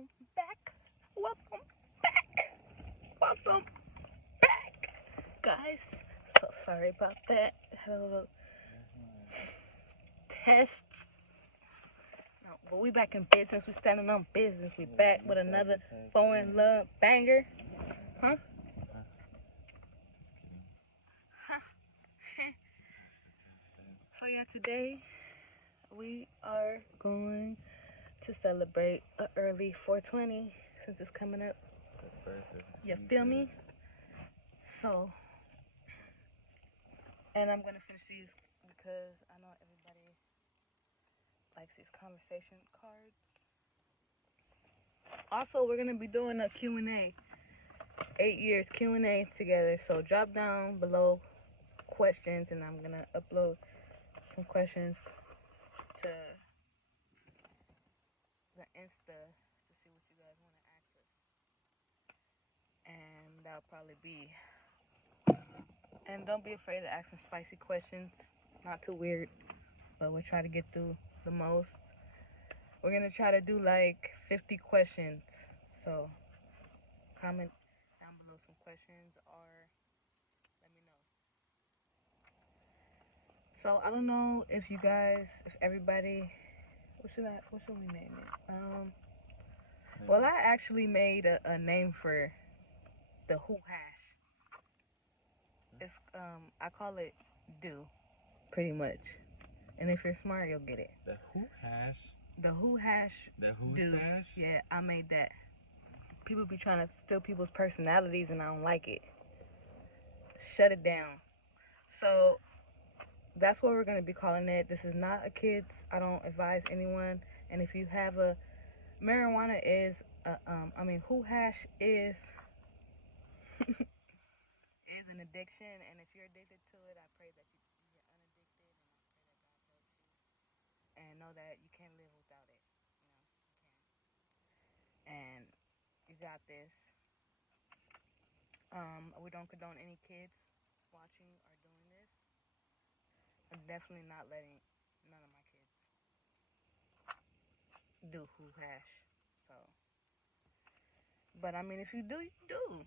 welcome back. Welcome back. Welcome back, guys. So sorry about that. Had a little test. No, but we back in business. We standing on business. We back with another foreign love banger. Huh? So yeah, today we are going to celebrate a early 420 since it's coming up. You feel me? So, and I'm gonna finish these because I know everybody likes these conversation cards. Also, we're gonna be doing a Q&A, 8 years Q&A together. So drop down below questions, and I'm gonna upload some questions to the Insta to see what you guys want to ask us, and that'll probably be. And don't be afraid of asking spicy questions. Not too weird, but we'll try to get through the most. We're gonna try to do like 50 questions. So comment down below some questions or let me know. So I don't know if you guys, if everybody, what should we name it? Well, I actually made a name for the WHOHASH. It's I call it do, pretty much. And if you're smart, you'll get it. The WHOHASH. The WHOHASH. The WHOHASH. Yeah, I made that. People be trying to steal people's personalities, and I don't like it. Shut it down. So that's what we're gonna be calling it. This is not a kids. I don't advise anyone. And if you have a marijuana is, WHOHASH is is an addiction. And if you're addicted to it, I pray that you get unaddicted, and I pray that God helps you. And know that you can't live without it. You can't. And you got this. We don't condone any kids watching or doing this. I'm definitely not letting none of my kids do WHOHASH. So, but I mean, if you do, you do.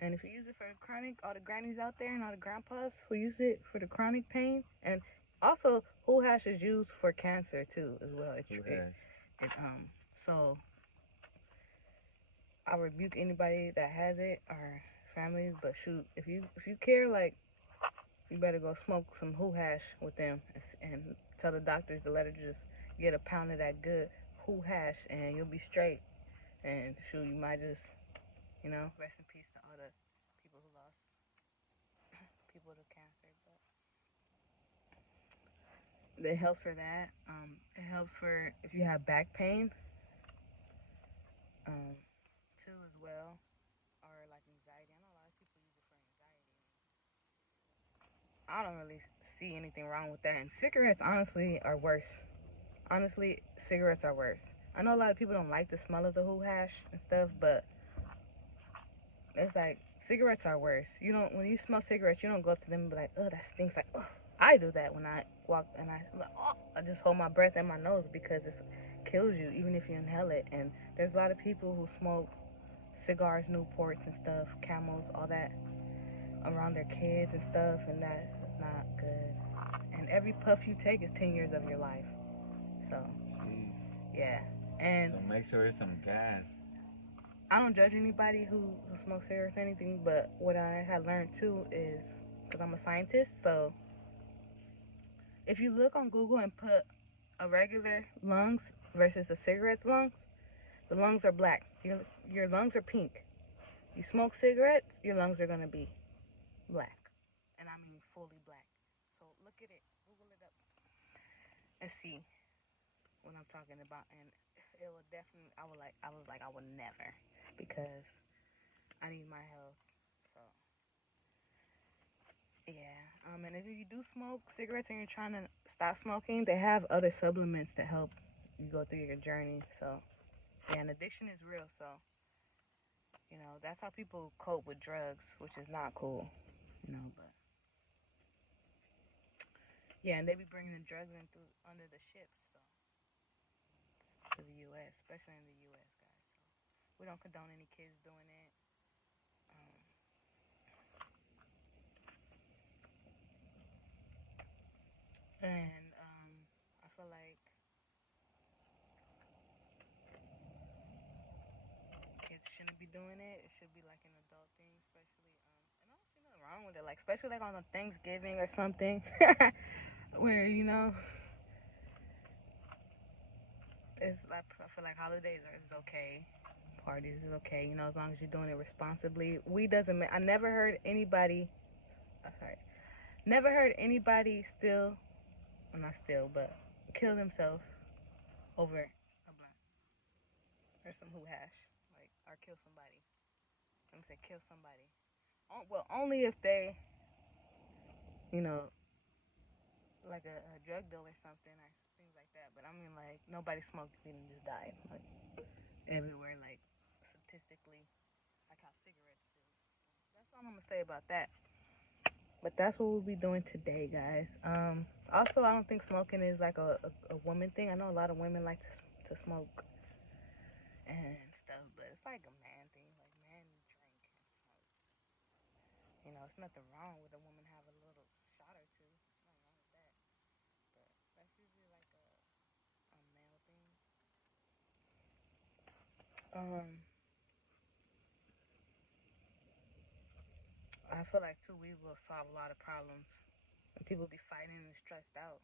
And if you use it for the chronic, all the grannies out there and all the grandpas who use it for the chronic pain, and also WHOHASH is used for cancer too, as well. So I rebuke anybody that has it or families. But shoot, if you care, like, you better go smoke some WHOHASH with them and tell the doctors to let her just get a pound of that good WHOHASH, and you'll be straight. And shoot, you might just, rest in peace to all the people who lost people to cancer. But it helps for that. It helps for if you have back pain, too, as well, or like anxiety. I know a lot of people use it for anxiety. I don't really see anything wrong with that. And cigarettes, honestly, are worse. Honestly, cigarettes are worse. I know a lot of people don't like the smell of the WHOHASH and stuff, but it's like cigarettes are worse. You don't, when you smell cigarettes, you don't go up to them and be like, "Oh, that stinks." Like, oh, I do that when I walk, and I just hold my breath in my nose because it kills you even if you inhale it. And there's a lot of people who smoke cigars, Newports and stuff, Camels, all that around their kids and stuff, and that is not good. And every puff you take is 10 years of your life. So, jeez. Yeah. And so make sure it's some gas. I don't judge anybody who smokes cigarettes or anything, but what I had learned too is, because I'm a scientist, so if you look on Google and put a regular lungs versus a cigarette's lungs, the lungs are black. Your lungs are pink. You smoke cigarettes, your lungs are going to be black. And I mean fully black. So look at it. Google it up and see what I'm talking about. And it will definitely, I was like, I would never, because I need my health. So, yeah. And if you do smoke cigarettes and you're trying to stop smoking, they have other supplements to help you go through your journey. So, yeah, and addiction is real. So, that's how people cope with drugs, which is not cool, but yeah, and they be bringing the drugs in through under the ships, so, to the U.S., especially in the U.S., guys. We don't condone any kids doing it. Um, and I feel like kids shouldn't be doing it. It should be like an adult thing, especially. And I don't see nothing wrong with it. Like especially like on a Thanksgiving or something, where it's like I feel like holidays is okay. Parties is okay, as long as you're doing it responsibly. We doesn't. I never heard anybody. Sorry, never heard anybody still, well, not still, but kill themselves over a blunt or some who hash, like or kill somebody. I'm gonna say kill somebody. Well, only if they, you know, like a drug deal or something or things like that. But I mean, like nobody smoked weed and just died, like everywhere, like statistically, like how cigarettes do. So that's all I'm gonna say about that. But that's what we'll be doing today, guys. Also, I don't think smoking is like a woman thing. I know a lot of women like to smoke and stuff, but it's like a man thing. Like men drink and smoke. It's nothing wrong with a woman have a little shot or two. Nothing wrong with that. But that's usually like a male thing. I feel like too we will solve a lot of problems. When people be fighting and stressed out.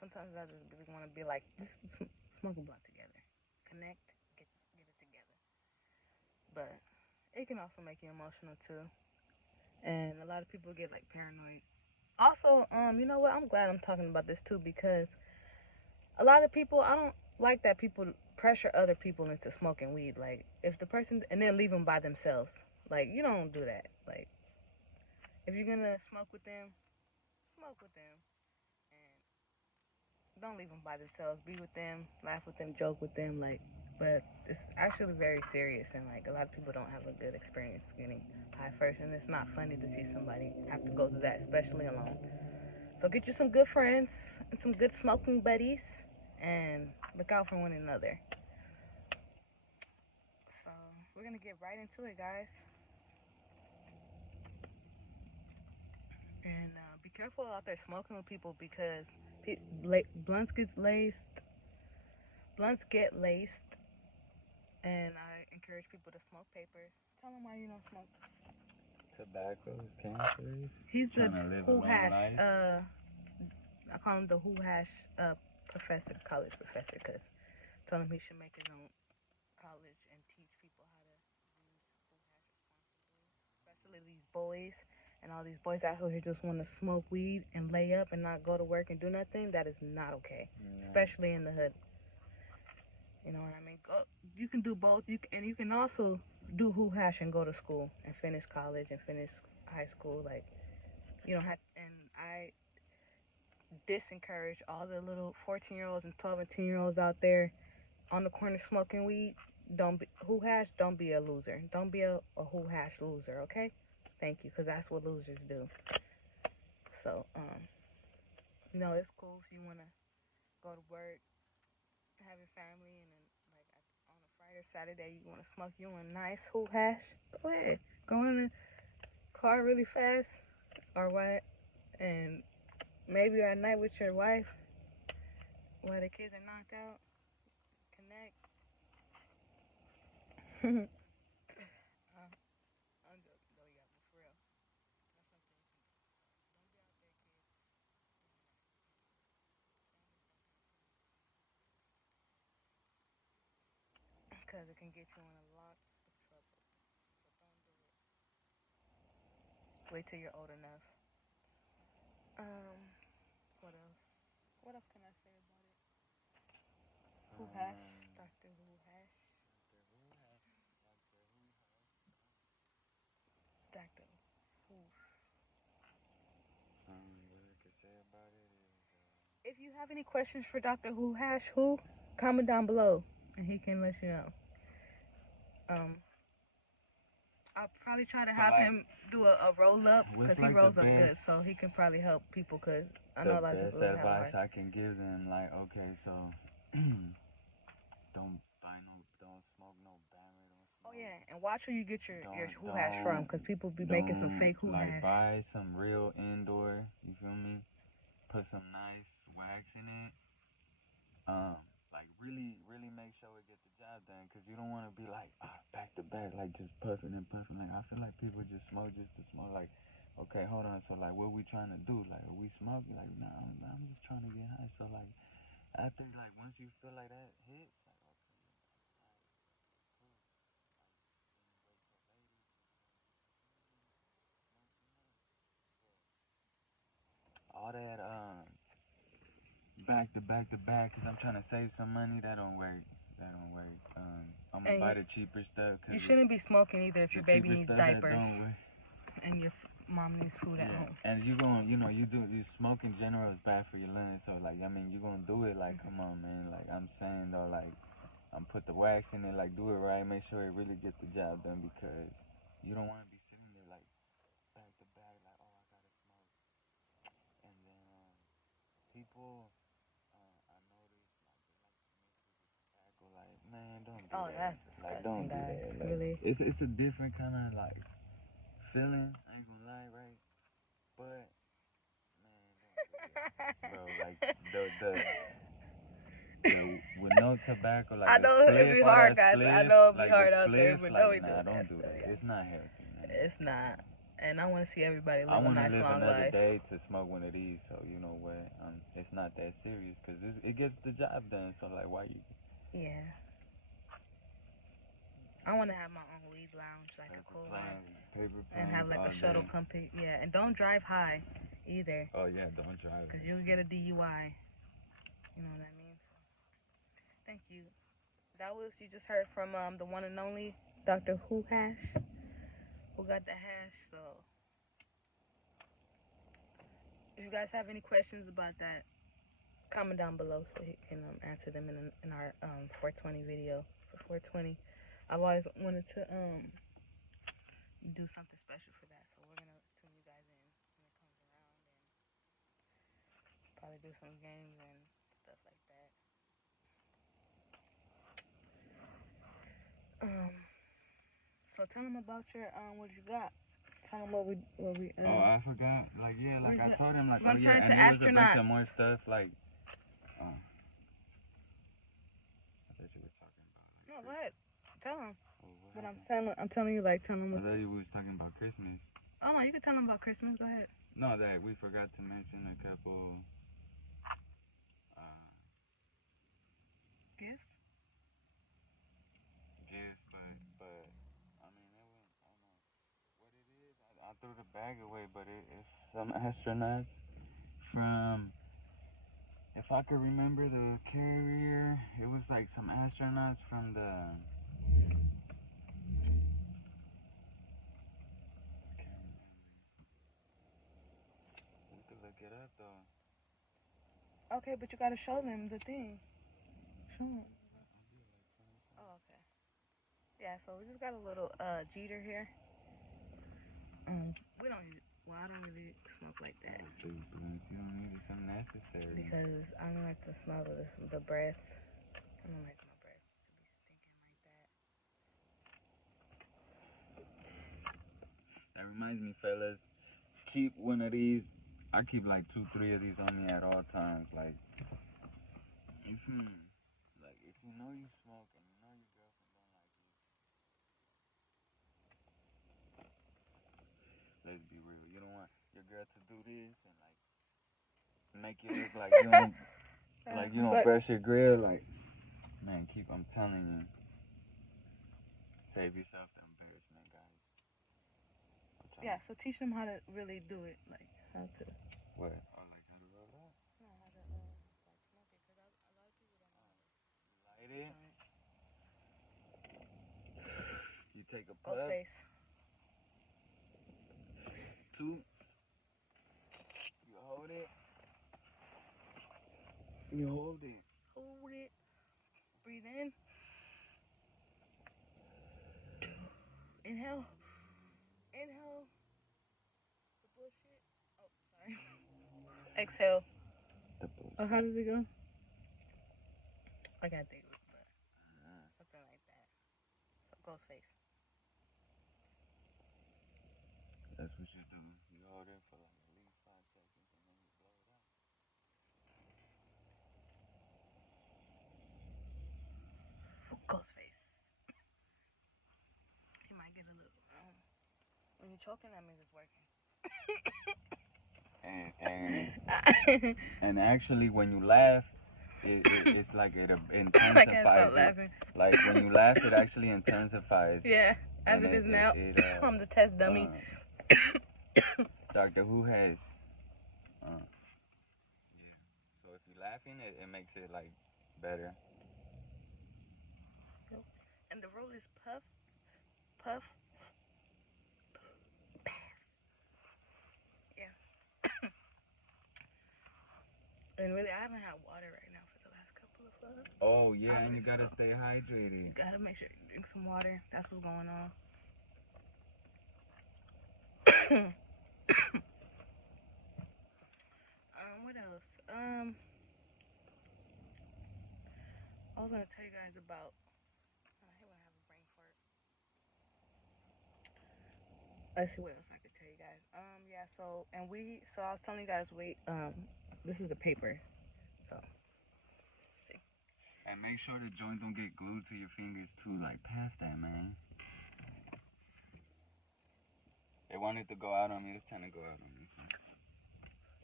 Sometimes I just really want to be like, just smoke a blunt together, connect, get it together. But it can also make you emotional too, and a lot of people get like paranoid. Also, you know what? I'm glad I'm talking about this too because a lot of people, I don't like that people pressure other people into smoking weed. Like if the person and then leave them by themselves. Like you don't do that. Like if you're gonna smoke with them, and don't leave them by themselves. Be with them, laugh with them, joke with them. Like, but it's actually very serious, and like a lot of people don't have a good experience getting high first, and it's not funny to see somebody have to go through that, especially alone. So get you some good friends and some good smoking buddies, and look out for one another. So we're gonna get right into it, guys. And be careful out there smoking with people because blunts gets laced. Blunts get laced, and I encourage people to smoke papers. Tell them why you don't smoke. Tobacco is cancerous. He's the Trying to live a who long hash. life. I call him the who hash professor, college professor, because I told him he should make his own college and teach people how to use who hash responsibly, especially these boys and all these boys out here who just want to smoke weed and lay up and not go to work and do nothing. That is not okay, especially in the hood. You know what I mean? You can do both. And you can also do who hash and go to school and finish college and finish high school. Like you don't have. And I disencourage all the little 14-year-olds and 12 and 10-year-olds out there on the corner smoking weed. Don't be who hash. Don't be a loser. Don't be a who hash loser. Okay? Thank you, because that's what losers do. So it's cool if you wanna go to work, have your family, and then like on a Friday or Saturday you want to smoke you a nice who hash. Go ahead, go in the car really fast or what, and maybe at night with your wife while the kids are knocked out. Connect. I'm joking though, yeah, but for real, that's something you can do. So don't be out there, kids, because it can get you in lots of trouble. So don't do it. Wait till you're old enough. Um, what else? What else can I say about it? Who hash? Dr. Who hash? Dr. Who. What I could say about it is. If you have any questions for Dr. Who hash who, comment down below and he can let you know. I'll probably try to have him do a roll up because he rolls up good, so he can probably help people because I know a lot of people The best have a advice hard. I can give them, like, okay, so don't smoke no bammer, don't Oh yeah, and watch where you get your Don't WHOHASH from, because people be making some fake don't like WHOHASH. buy some real indoor. You feel me? Put some nice wax in it. Like really make sure it get the job done, cause you don't want to be like back to back, like just puffing and puffing. Like I feel like people just smoke just to smoke. Like, okay, hold on. So like, what we trying to do? Like, are we smoking? Like, nah, I'm just trying to get high. So like, after like once you feel like that hits, like all that back to back, cause I'm trying to save some money. That don't work. That don't work. I'm gonna buy the cheaper stuff. Cause you shouldn't be smoking either if your baby needs diapers don't work. and your mom needs food at home. And you gonna, you smoke in general is bad for your lungs. So like, I mean, you gonna do it. Like, come on, man. Like I'm saying though, like I'm put the wax in it. Like do it right. Make sure it really get the job done, because you don't want to be sitting there like back to back, like oh I gotta smoke. And then people, I noticed like they like to mix it with tobacco. Like man, don't do that. That's disgusting, like don't do guys. that. Like, Really? it's a different kind of like feeling. I ain't gonna lie, right? But man, bro, like the with no tobacco, like I the know spliff, it'd be all hard, that guys. spliff, I know it'd be like hard the out there, spliff, but like no, it nah, don't does. do that. It's not healthy, man. It's not. And I want to see everybody I live a want to nice live long another life. day to smoke one of these, so you know what? It's not that serious, cause it gets the job done. So like, why you? Yeah. I want to have my own weed lounge, like a cool one, and have like a shuttle company. Yeah, and don't drive high, either. Oh yeah, don't drive. Cause you'll get a DUI. You know what I mean? So, thank you. That was, you just heard from the one and only Dr. WHOHASH, who got the hash. So, if you guys have any questions about that, comment down below so he can answer them in our 420 video for 420. I've always wanted to do something special for that, so we're gonna tune you guys in when it comes around, and probably do some games and stuff like that. So tell them about your what you got. Tell them what we oh, I forgot. Like yeah, like I told him, like oh yeah, and it was a bunch of more stuff. Like, I thought you were talking about. Like, no, go ahead. Tell them. Oh, But I'm telling you, like, tell them. I thought you was talking about Christmas. Oh no, you can tell them about Christmas. Go ahead. No, that we forgot to mention a couple Gifts. Gifts, but I mean, it was, I don't know what it is. I threw the bag away, but it's some astronauts from. If I could remember the carrier, it was like some astronauts from the. You could look it up though. Okay, but you gotta show them the thing. Show them. Oh, okay. Yeah, so we just got a little Jeter here. We don't use, well, I don't really smoke like that. You don't need it, something necessary. Because I don't like to smell the breath. I don't like my breath to be stinking like that. That reminds me, fellas, keep one of these. I keep like 2-3 of these on me at all times. Like, if you know you smoke and you know your girlfriend don't like it, let's be real. You don't want your girl to do this and like make you look like you don't brush your grill. Like, man, I'm telling you, save yourself the embarrassment, guys. Yeah, so teach them how to really do it, like how to. What? Oh, like how to roll up? No, how to like smoke it, because a lot of people don't know how to. Light it. You take a puff. Face. 2. You hold it. You hold it. Hold it. Breathe in. Inhale. Inhale. The bullshit. Oh, sorry. Exhale. The bullshit. Oh, how does it go? I can't think of it, but something like that. So, ghost face. That's what you do. You hold it for like at least 5 seconds and then you blow it out. Ghostface. He might get a little. When you're choking, that means it's working. And actually, when you laugh, it's like it intensifies I can't stop it. laughing. Like when you laugh, it actually intensifies. Yeah, as it is now. I'm the test dummy. Dr. WHOHASH. Yeah. So if you're laughing, it makes it like better. And the roll is puff, puff, pass. Yeah. And really, I haven't had water right now for the last couple of Oh yeah, and you gotta stay hydrated. You gotta make sure you drink some water. That's what's going on. What else? I was gonna tell you guys about. I hate when I have a brain fart. Let's see what else I could tell you guys. Yeah. So I was telling you guys, this is a paper. So, see. And make sure the joint don't get glued to your fingers too. Like past that, man. They wanted to go out on me. It's trying to go out on me. So.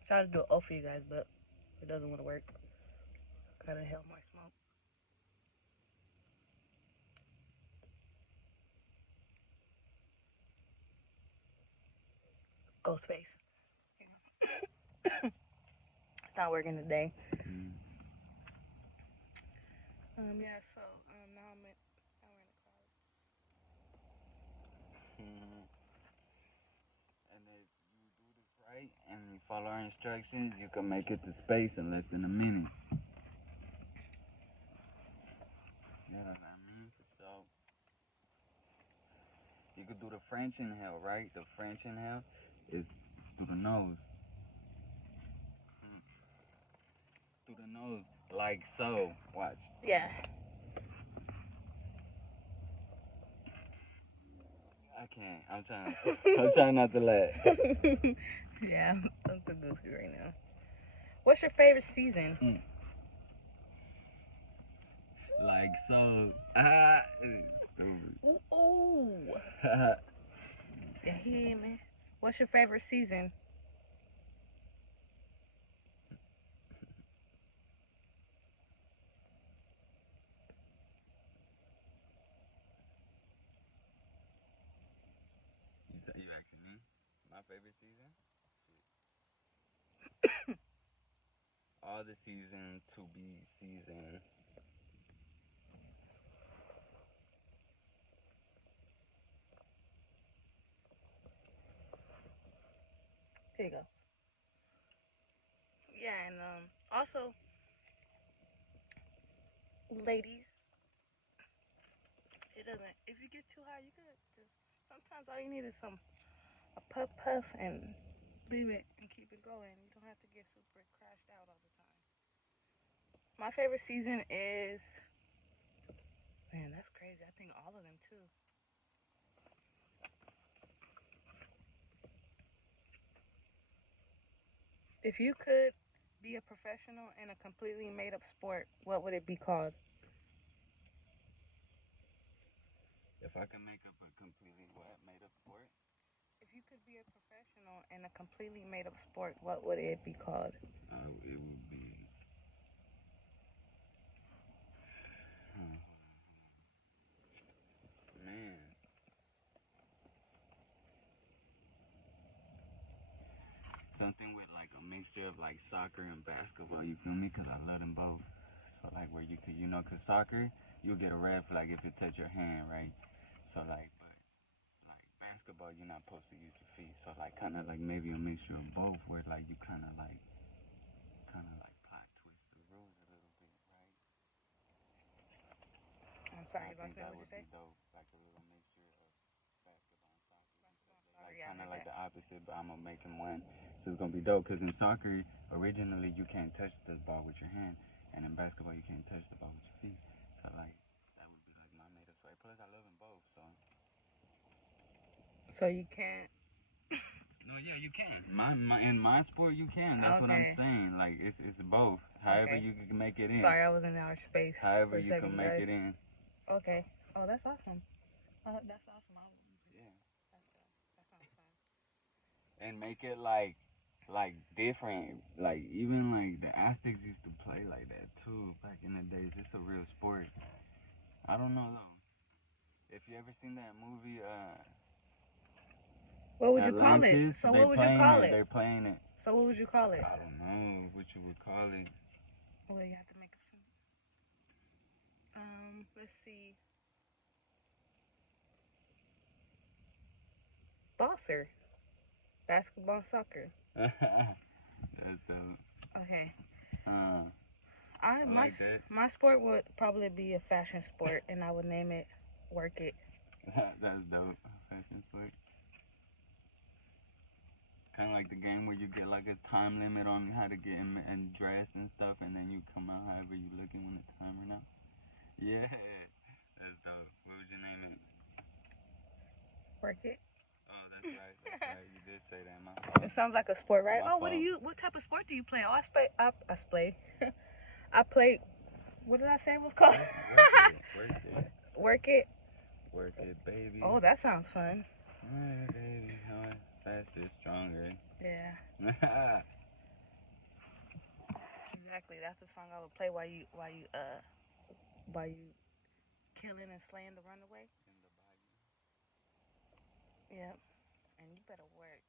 Try to do it all for you guys, but it doesn't want to work. Gotta help my smoke. Ghostface. It's not working today. Yeah, so now we're in the car. And if you do this right and you follow our instructions, you can make it to space in less than a minute. You know what I mean? So you could do the French inhale, right? The French inhale is through the nose. Through the nose, like so. Watch. Yeah. I can't. I'm trying not to laugh. Yeah, I'm too goofy right now. What's your favorite season? Like so. Stupid. Ooh. Yeah, man. What's your favorite season? You asking me? My favorite season? All the season to be season. There you go. Yeah, and also, ladies, if you get too high, you could just, sometimes all you need is a puff puff and leave it and keep it going. You don't have to get super crashed out all the time. My favorite season is, man, that's crazy. I think all of them too. If you could be a professional in a completely made up sport, what would it be called? If I can make up a completely made up sport? If you could be a professional in a completely made up sport, what would it be called? It would be. Man. Something with like a mixture of like soccer and basketball, you feel me? Because I love them both. So like where you could, because soccer, you'll get a red flag if it touch your hand, right? So like, but like basketball, you're not supposed to use your feet. So like kind of like maybe a mixture of both where like you kind of like plot twist the rules a little bit, right? I'm sorry, I think that what would you be say? dope, like a little mixture of basketball and soccer. Like Yeah, kind of like that. the opposite, but I'm gonna make them one. So it's gonna be dope because in soccer, originally you can't touch the ball with your hand, and in basketball you can't touch the ball with your feet. So like that would be like my made up sport. Plus I love them both, so. So you can't Oh yeah, you can. In my sport, you can. That's what I'm Okay. saying. Like it's both. However Okay. you can make it in. Sorry, I was in outer space. However for a you second, can make guys. it in. Okay. Oh, that's awesome. That's awesome. Yeah. That sounds fun. And make it like different. Like even like the Aztecs used to play like that too back in the days. It's a real sport. I don't know though. If you ever seen that movie, What would you call it? Atlantis, So what would you call it? They're playing it. So what would you call it? I don't know what you would call it. Well, you have to make a. Let's see. Bosser. Basketball, soccer. That's dope. Okay. I like that. My sport would probably be a fashion sport, and I would name it Work It. That's dope. Fashion sport. Kind of like the game where you get like a time limit on how to get in and dressed and stuff, and then you come out however you looking when it's time or not. Yeah, that's dope. What would you name it? Work It. Oh, that's right. That's right. You did say that, my fault. It sounds like a sport, right? My Oh, fault. what type of sport do you play? Oh, I play. What did I say it was called? Work it. Work It. Work it, baby. Oh, that sounds fun. Alright, baby. Faster, stronger. Yeah. Exactly. That's the song I would play while you killing and slaying the runaway. Yep. And you better work.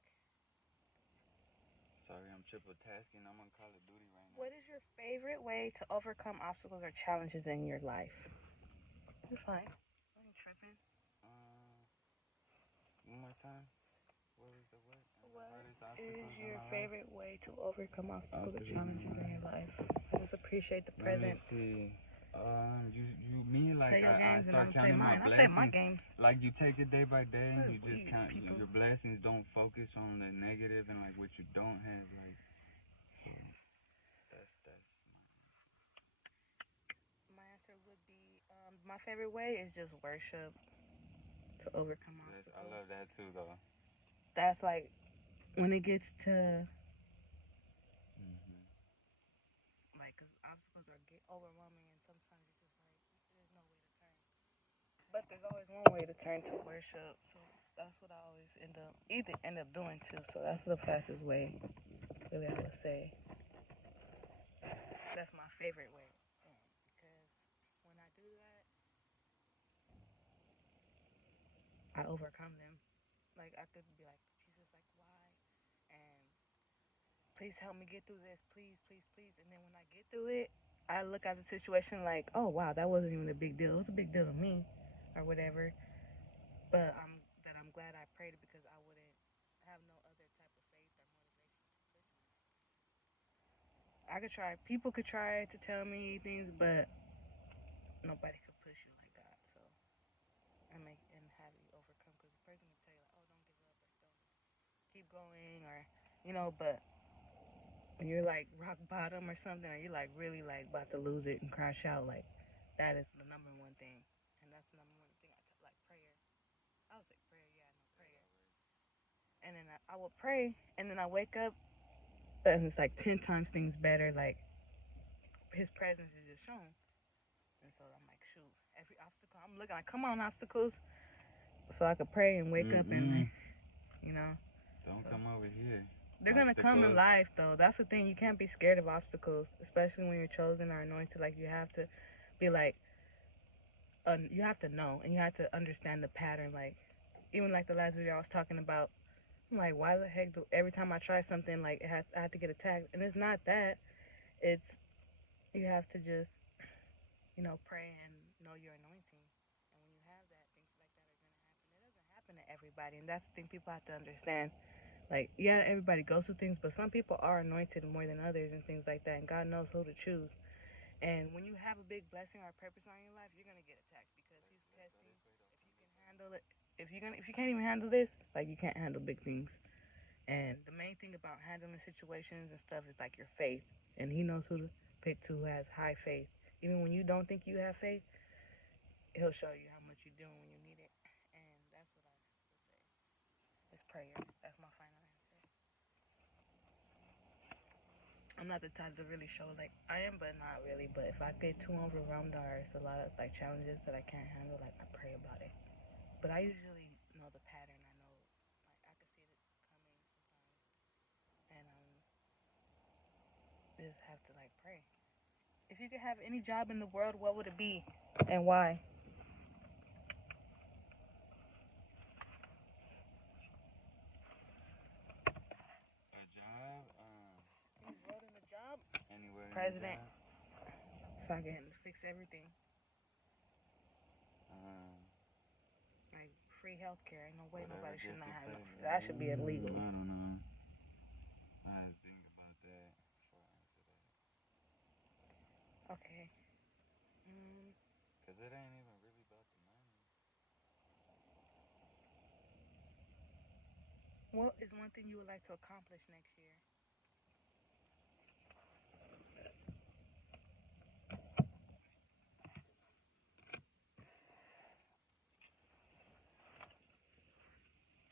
Sorry, I'm triple tasking. I'm on Call of Duty right now. What is your favorite way to overcome obstacles or challenges in your life? You're fine. I ain't tripping. One more time. What was the word? What is your favorite way to overcome obstacles or challenges in your life? I just appreciate the presence. Let me see. Me like Play your I games and start I'm play counting my mine. I play blessings. my games. Like you take it day by day, and you just Weird count people. your blessings. Don't focus on the negative and like what you don't have. Like that's My answer would be my favorite way is just worship to overcome obstacles. I love that too, though. That's like when it gets to like, cause obstacles get overwhelming, and sometimes you're just like, there's no way to turn. But there's always one way to turn to worship. So that's what I always end up doing too. So that's the fastest way, really, I would say. That's my favorite way. Because when I do that, I overcome them. Like, I could be like, Jesus, like, why? And please help me get through this. Please, please, please. And then when I get through it, I look at the situation like, oh, wow, that wasn't even a big deal. It was a big deal to me or whatever. But I'm glad I prayed it, because I wouldn't have no other type of faith or motivation to push me. I could try. People could try to tell me things, but nobody could push you like God. So, and have you overcome, because the person can tell you like, oh, don't give up, or don't keep going, or but when you're like rock bottom or something, or you're like really like about to lose it and crash out, like that is the number one thing, and that's the number one thing like prayer. I would say prayer, yeah, no prayer. And then I will pray, and then I wake up, and it's like 10 times things better. Like His presence is just shown, and so I'm like, shoot, every obstacle I'm looking like, come on, obstacles, so I could pray and wake up and Don't come over here. They're gonna come in life, though. That's the thing. You can't be scared of obstacles, especially when you're chosen or anointed. Like, you have to be like, you have to know, and you have to understand the pattern. Like, even like the last video I was talking about, I'm like, why the heck every time I try something, like I have to get attacked? And it's not that. It's you have to just pray and know your anointing. And when you have that, things like that are gonna happen. It doesn't happen to everybody, and that's the thing people have to understand. Like, yeah, everybody goes through things, but some people are anointed more than others and things like that, and God knows who to choose. And when you have a big blessing or purpose on your life, you're gonna get attacked, because He's testing if you can handle it. If you can't even handle this, like, you can't handle big things. And the main thing about handling situations and stuff is like your faith, and He knows who to pick to, who has high faith. Even when you don't think you have faith, He'll show you how much you're doing when you need it. And that's what I would say. It's prayer. That's my final answer. I'm not the type to really show like I am, but not really. But if I get too overwhelmed or it's a lot of like challenges that I can't handle, like I pray about it. But I usually know the pattern. I know like I can see it coming sometimes, and just have to like pray. If you could have any job in the world, what would it be, and why? A job, Any world in the job? anywhere in the President, job. so I can fix everything. Um, Like free healthcare. Ain't no way Whatever nobody should gets not you have no. paid. That should be illegal. I don't know. I had to think about that before I answer that. Okay. Mm, Cause it ain't even really about the money. what is one thing you would like to accomplish next year?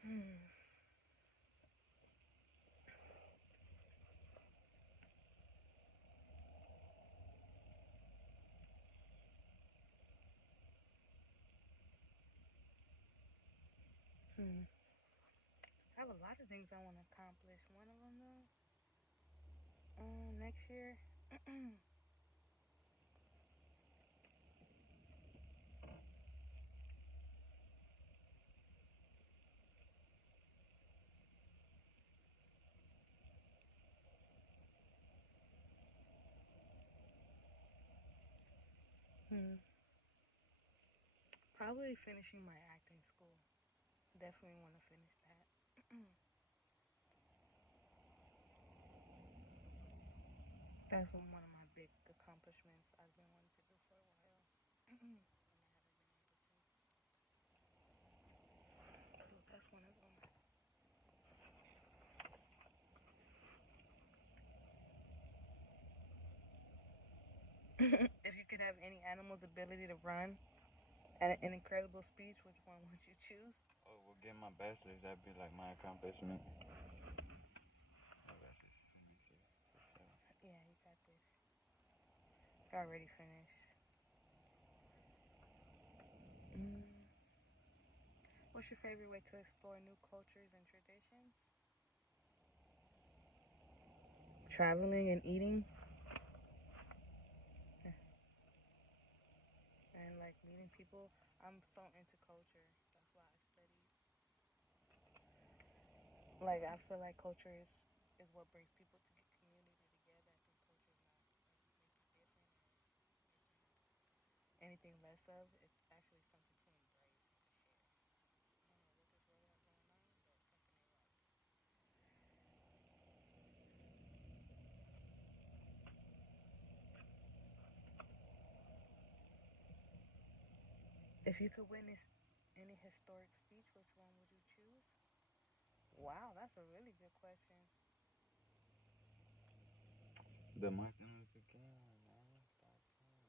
Hmm. Hmm. I have a lot of things I want to accomplish. One of them though, next year. Hmm. Probably finishing my acting school. Definitely want to finish that. That's one of my big accomplishments I've been wanting to do for a while. And I haven't been able to. So that's one of them. If you could have any animal's ability to run at an incredible speed, which one would you choose? Oh, well, get my bachelor's. That'd be like my accomplishment. My bachelor's. Let me see. For sure. Yeah, you got this. Already finished. Mm. What's your favorite way to explore new cultures and traditions? Traveling and eating, and like meeting people. I'm so into culture. That's why I study. Like I feel like culture is what brings people to get community together. I think culture is not like making different or making anything less of. It's actually something to embrace and to share. I don't know what this world has going on, but something ain't right. If you could witness any historic speech, which one would you choose? Wow, that's a really good question. The Martin Luther King, man. Stop playing.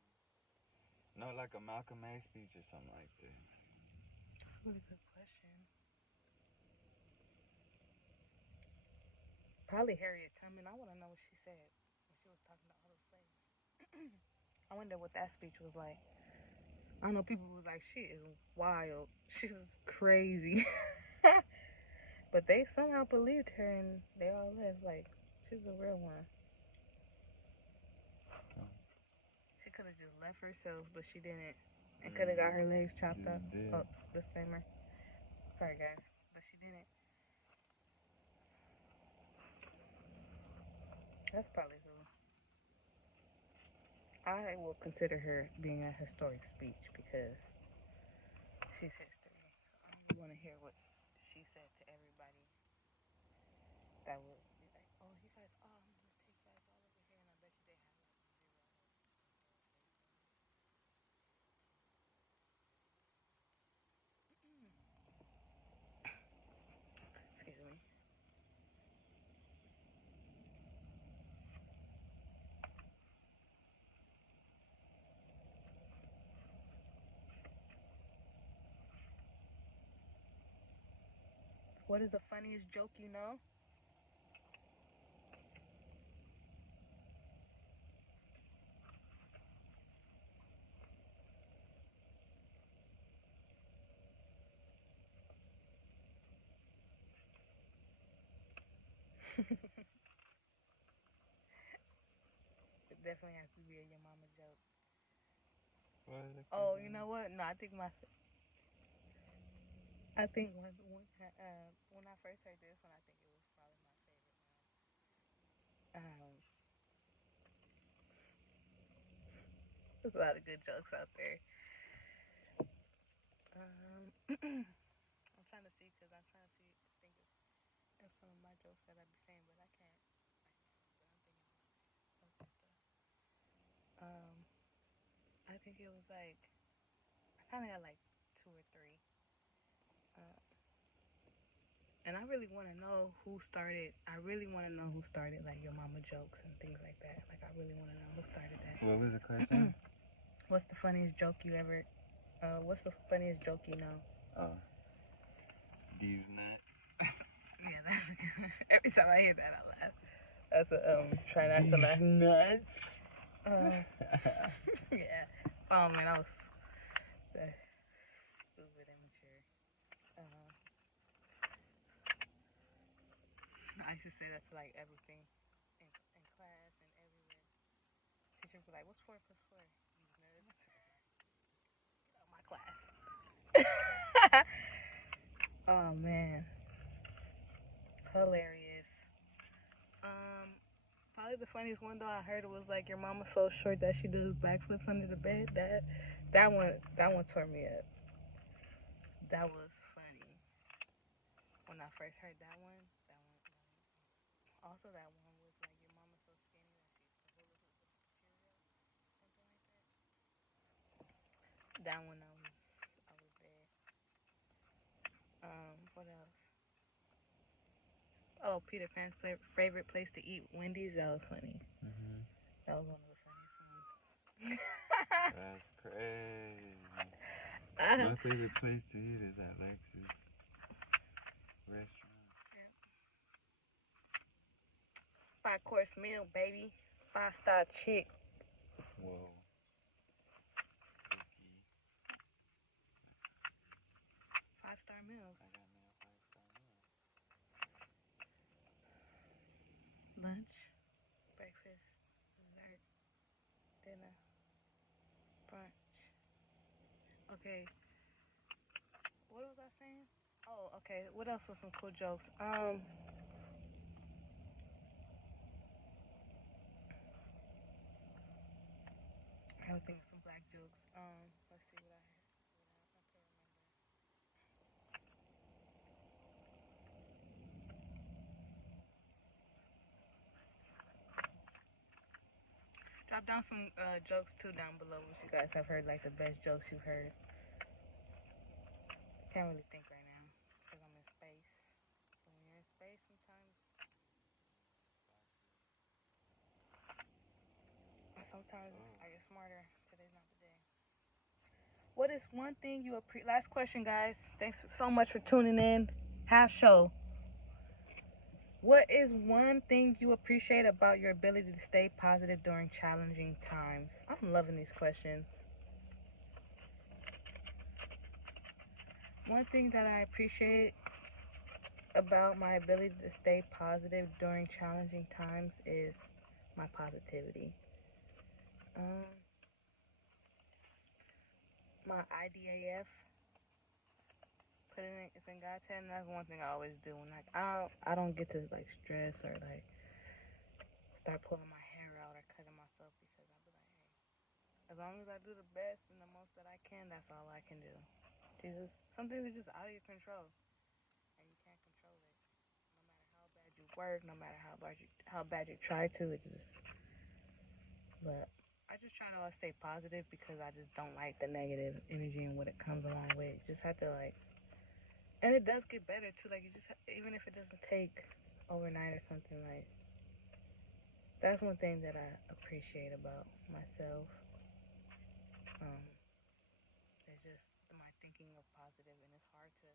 No, like a Malcolm X speech or something like that. That's a really good question. Probably Harriet Tubman. I want to know what she said when she was talking to all those slaves. I wonder what that speech was like. I know people was like, "She is wild. She's crazy," but they somehow believed her, and they all lived like she's a real one. She could have just left herself, but she didn't, and could have got her legs chopped up. Did. Oh, disclaimer. Sorry, guys, but she didn't. That's probably who I will consider her being a historic speech because she's history. I want to hear what she said to everybody that would be like, oh, you guys, oh, I'm going to take you guys all over here. And I bet you they had like zero hope. Excuse me. What is the funniest joke you know? It definitely has to be a your mama joke. What is it? Oh, you know what? No, I think when I first heard this one, I think it was probably my favorite one. There's a lot of good jokes out there. I'm trying to see because I'm trying to see think of some of my jokes that I be saying, but I can't right now. But I'm thinking of other stuff. I think it was like I kind of had like two or three. Uh, and I really want to know who started. I really want to know who started like your mama jokes and things like that. Like I really want to know who started that. What was the question? What's the funniest joke you ever? What's the funniest joke you know? Oh, these nuts. Yeah, that's every time I hear that I laugh. That's a try not to laugh. Nuts. Yeah. Oh man, I was stupid immature. I used to say that to like everything in class and everywhere. Teachers were like, "What's 4 plus 4?" You nerds. Get out of my class. Oh man, hilarious. Probably the funniest one though I heard it was like your mama's so short that she does backflips under the bed. That one tore me up. That was funny when I first heard that one. Also that one was like your mama's so skinny that she eats a hula hoop with cereal, something like that. That one I was dead. What else? Oh, Peter Pan's favorite place to eat, Wendy's. That was funny. That was one of the funniest ones. That's crazy. My favorite place to eat is at Lexus restaurant. Yeah. 5-course meal, baby. 5-star chick. Whoa. 5-star meals. I got me a 5-star meal. Lunch, breakfast, dessert, dinner, brunch. Okay. What was I saying? Oh, okay. What else was some cool jokes? I would think of some black jokes. Let's see what I had. I can remember. Drop down some jokes too down below what you guys have heard, like the best jokes you've heard. Can't really think right now because I'm in space. So when you're in space, sometimes I get smarter. Today's not the day. What is one thing you appreciate? Last question, guys. Thanks so much for tuning in. Half show. What is one thing you appreciate about your ability to stay positive during challenging times? I'm loving these questions. One thing that I appreciate about my ability to stay positive during challenging times is my positivity. My IDAF, putting it's in God's hand. That's one thing I always do. When like I don't get to like stress or like start pulling my hair out or cutting myself because I'll be like, hey, as long as I do the best and the most that I can, that's all I can do. Jesus, some things are just out of your control, and you can't control it. No matter how bad you work, no matter how bad you try to, it just. But I just try to stay positive because I just don't like the negative energy and what it comes along with. You just have to like, and it does get better too. Like you just even if it doesn't take overnight or something like. That's one thing that I appreciate about myself. It's just my thinking of positive, and it's hard to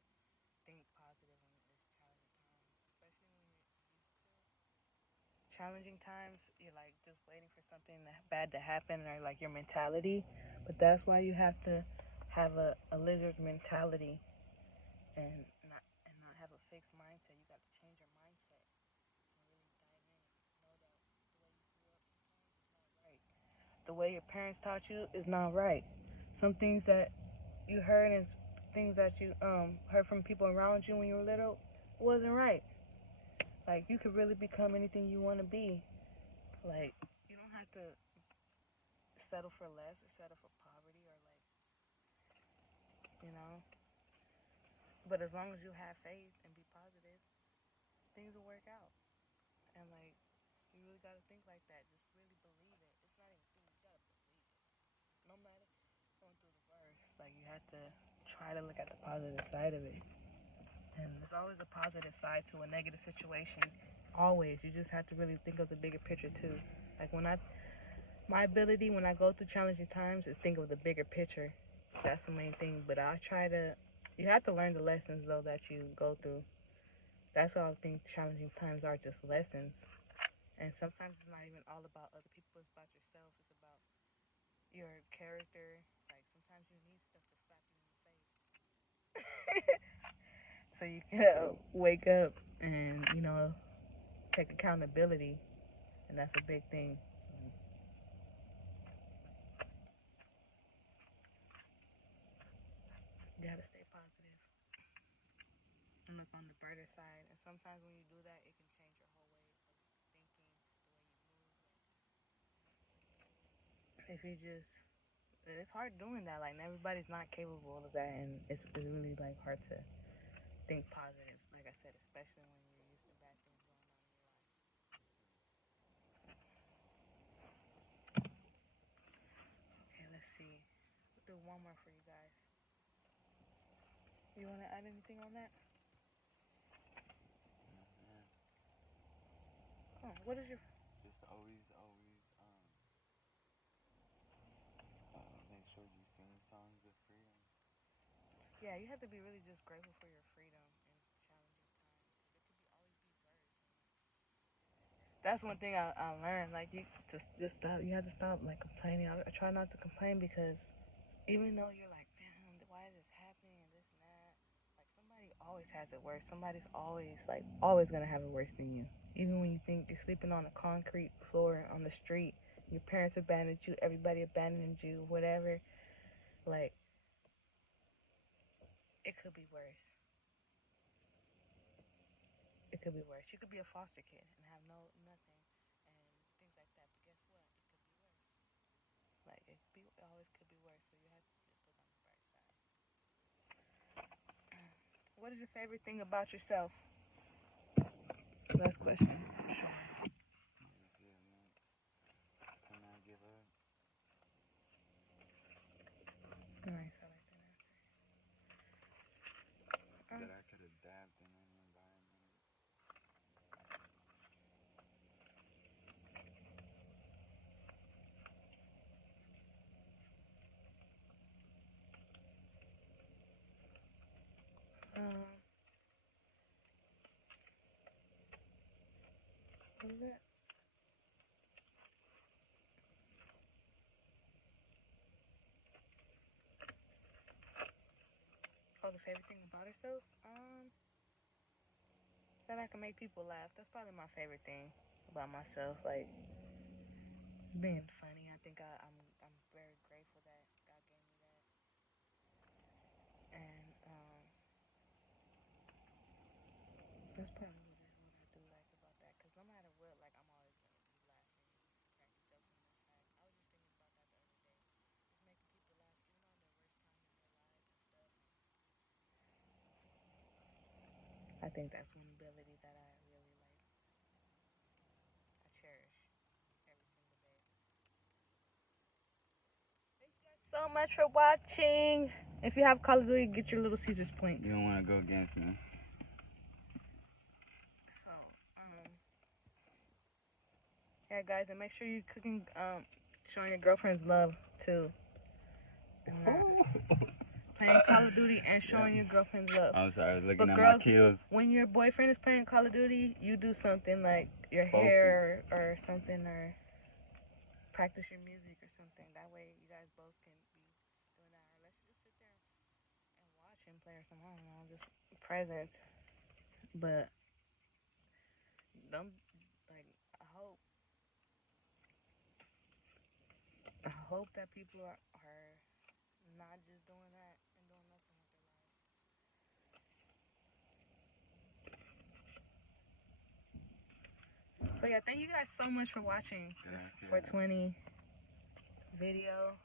think positive when there's challenging times, especially when you're used to challenging times. You're like just waiting for something bad to happen, or like your mentality. But that's why you have to have a lizard mentality and not have a fixed mindset. You got to change your mindset and the way your parents taught you is not right. Some things that you heard and things that you heard from people around you when you were little wasn't right. Like you could really become anything you want to be. Like you don't have to settle for less or settle for poverty or like you know. But as long as you have faith and be positive, things will work out. And like you really gotta think like that. Just really believe it. It's not even think, you gotta believe it. No matter going through the worst, like you have to try to look at the positive side of it. And there's always a positive side to a negative situation. Always. You just have to really think of the bigger picture too. Like my ability when I go through challenging times is think of the bigger picture. That's the main thing. But I try to. You have to learn the lessons though that you go through. That's all I think challenging times are, just lessons. And sometimes it's not even all about other people. It's about yourself. It's about your character. Like sometimes you need stuff to slap you in the face. So you can wake up and take accountability, and that's a big thing. You gotta stay positive and look on the brighter side. And sometimes when you do that, it can change your whole way of thinking, the way you move. If you just, it's hard doing that. Like everybody's not capable of that, and it's really like hard to think positive. Like I said, especially when you're used to bad things going on in your life. Okay, let's see. We'll do one more for you guys. You want to add anything on that? Oh, what is your? Just always, make sure you sing songs of freedom. Yeah, you have to be really just grateful for your freedom in challenging times because it could be always be worse. That's one thing I learned. Like you just stop. You have to stop like complaining. I try not to complain because even though you're like, damn, why is this happening and this and that, like somebody always has it worse. Somebody's always gonna have it worse than you. Even when you think you're sleeping on a concrete floor on the street, your parents abandoned you, everybody abandoned you, whatever. Like it could be worse. It could be worse. You could be a foster kid and have nothing and things like that. But guess what? It could be worse. Like it always could be worse. So you have to just look on the bright side. What is your favorite thing about yourself? Last question. Cannot give up. Nice. I like that answer. That I could adapt in any environment. What is it? Oh, the favorite thing about ourselves? That I can make people laugh. That's probably my favorite thing about myself. Like being funny. I think I'm very grateful that God gave me that. And that's probably what I do like about that. Cause no matter what, like I'm always gonna be laughing and cracking jokes on the fact. I was just thinking about that the other day. Just making people laugh, even on their worst time in their lives and stuff. I think that's one ability that I really like. I cherish every single day. Thank you guys so much for watching. If you have Call of Duty, get your Little Caesars points. You don't want to go against me. So, yeah, guys, and make sure you're cooking, showing your girlfriends love too. Playing Call of Duty and showing your girlfriend's love. I'm sorry, I was looking But at girls, my kills. when your boyfriend is playing Call of Duty, you do something like your hair or something, or practice your music or something. That way you guys both can be doing that. Or let's just sit there and watch him play or something. I don't know, just present. But don't, like, I hope hope that people are not just doing that and doing nothing with their lives. So yeah, thank you guys so much for watching this 420 video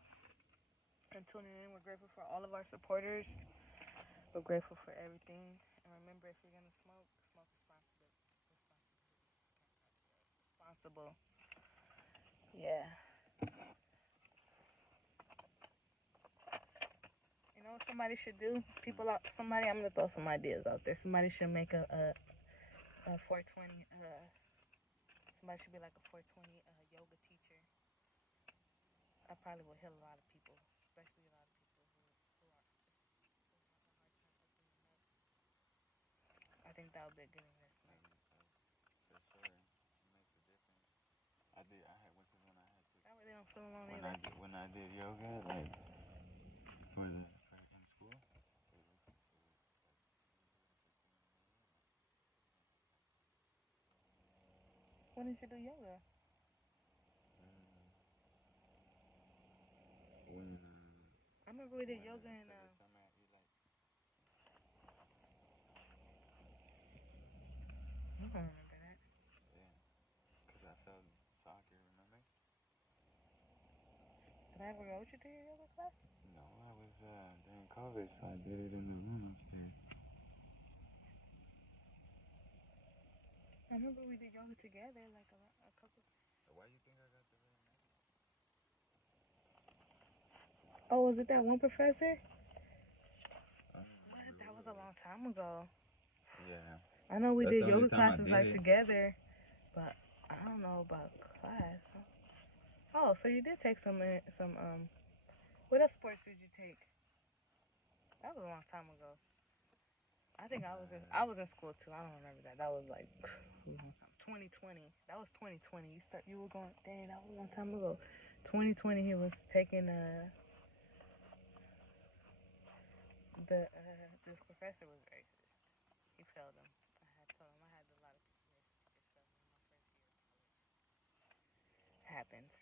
and tuning in. We're grateful for all of our supporters. We're grateful for everything. And remember, if you're gonna smoke, smoke responsible. Yeah. You know what somebody should do? Somebody, I'm gonna throw some ideas out there. Somebody should make a 420. Somebody should be like a 420 yoga teacher. I probably would heal a lot of people, especially a lot of people who have a hard time opening up. I think that would be a good investment. For sure, it makes a difference. I went to when I had to. That way they don't feel alone either. When I did yoga, like in school, When did you do yoga? When I remember we did yoga in summer, I don't remember that. Yeah, because I felt soccer. Remember? Did I ever go with you to your yoga class? No, I was during COVID, so I did it in the room upstairs. I remember we did yoga together, like a couple. So why you think I got the red name? Oh, was it that one professor? What? That was a long time ago. Yeah. I know we did yoga classes like together, but I don't know about class. Oh, so you did take some what else sports did you take? That was a long time ago. I think I was in school too. I don't remember that. That was like 2020. That was 2020. You were going, dang, that was a long time ago. 2020 he was taking this professor was racist. He failed him. I had told him I had a lot of racist teachers fail me in my first year of college. Happens.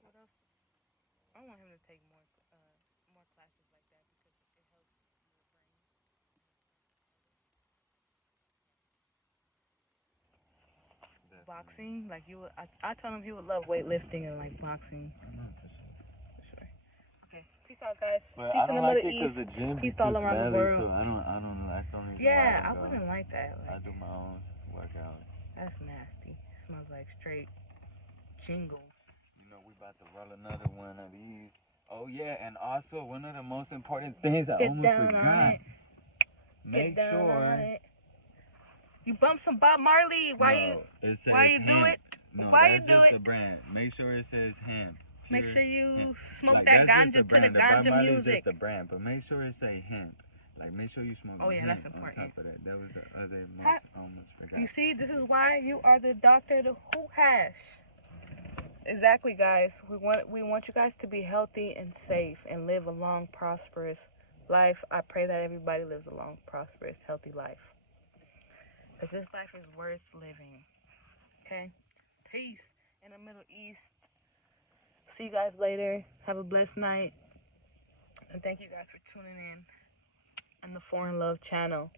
What else? I want him to take more classes like that because it helps your brain. Boxing, like I told him he would love weightlifting and like boxing. For sure. Okay, peace out, guys. But peace I don't like it because the gym is too all around the smelly, world. so I don't know. That's the only reason Yeah, why I wouldn't like that. I do my own workouts. That's nasty. It smells like straight jingle. You know, we about to roll another one of these. Oh yeah, and also one of the most important things I almost forgot. Make sure. You bump some Bob Marley. Why you do it? No, why you that's do just it? the brand. Make sure it says hemp. Make sure you hemp. smoke Like, that that's ganja just to the the ganja Bob Marley music. is just the brand, but make sure it say hemp. Like, make sure you smoke oh, yeah, hemp that's important. on top of that. That was the other most almost forgot. You see, this is why you are the doctor to WHOHASH. Exactly, guys. We want you guys to be healthy and safe and live a long, prosperous life. I pray that everybody lives a long, prosperous, healthy life. Because this life is worth living. Okay? Peace in the Middle East. See you guys later. Have a blessed night. And thank you guys for tuning in on the Foreign Love channel.